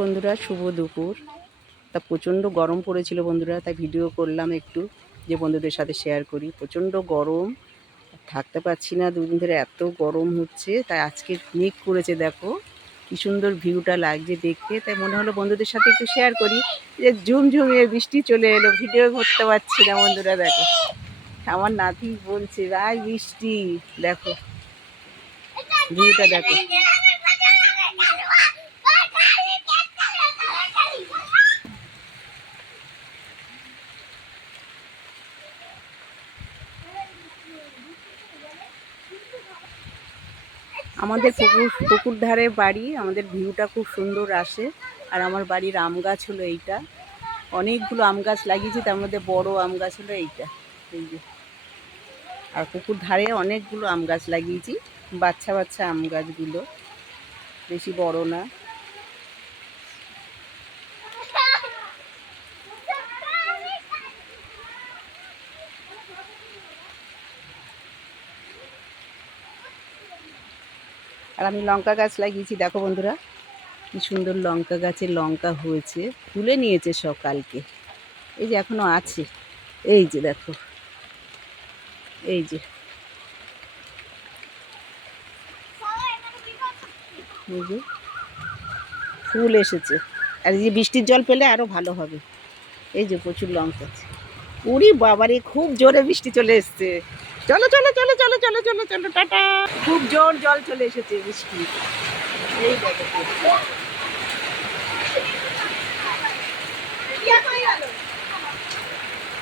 বন্ধুরা, শুভ দুপুর। তা প্রচণ্ড গরম পড়েছিল বন্ধুরা, তাই ভিডিও করলাম একটু, যে বন্ধুদের সাথে শেয়ার করি। প্রচণ্ড গরম, থাকতে পারছি না, দুদিন ধরে এত গরম হচ্ছে। তাই আজকে মেঘ করেছে, দেখো কি সুন্দর ভিউটা লাগছে দেখতে। তাই মনে হলো বন্ধুদের সাথে একটু শেয়ার করি। যে ঝুমঝুমিয়ে বৃষ্টি চলে এলো, ভিডিও করতে পারছি না বন্ধুরা। দেখো আমার নাতি বলছে ভাই বৃষ্টি, দেখো ভিউটা দেখো। আমাদের পুকুর ধারে বাড়ি, আমাদের ভিউটা খুব সুন্দর আসে। আর আমার বাড়ির আম গাছ হলো এইটা, অনেকগুলো আম গাছ লাগিয়েছি, তার মধ্যে বড় আম গাছ হলো এইটা, এই যে। আর পুকুর ধারে অনেকগুলো আম গাছ লাগিয়েছি, বাচ্চা বাচ্চা আম গাছগুলো, বেশি বড় না। আর আমি লঙ্কা গাছ লাগিয়েছি, দেখো বন্ধুরা কি সুন্দর লঙ্কা গাছে লঙ্কা হয়েছে, তুলে নিয়েছে সব কালকে। এই যে এখনো আছে, এই যে দেখো, এই যে এই যে ফুল এসেছে। আর এই যে বৃষ্টির জল পেলে আরো ভালো হবে। এই যে প্রচুর লঙ্কা আছে। উরি বাবারে, খুব জোরে বৃষ্টি চলে এসছে। চলো চলো চলো চলো চলো চলো চলো টাটা। খুব জোর জল চলে এসেছে বৃষ্টি, এই দেখো।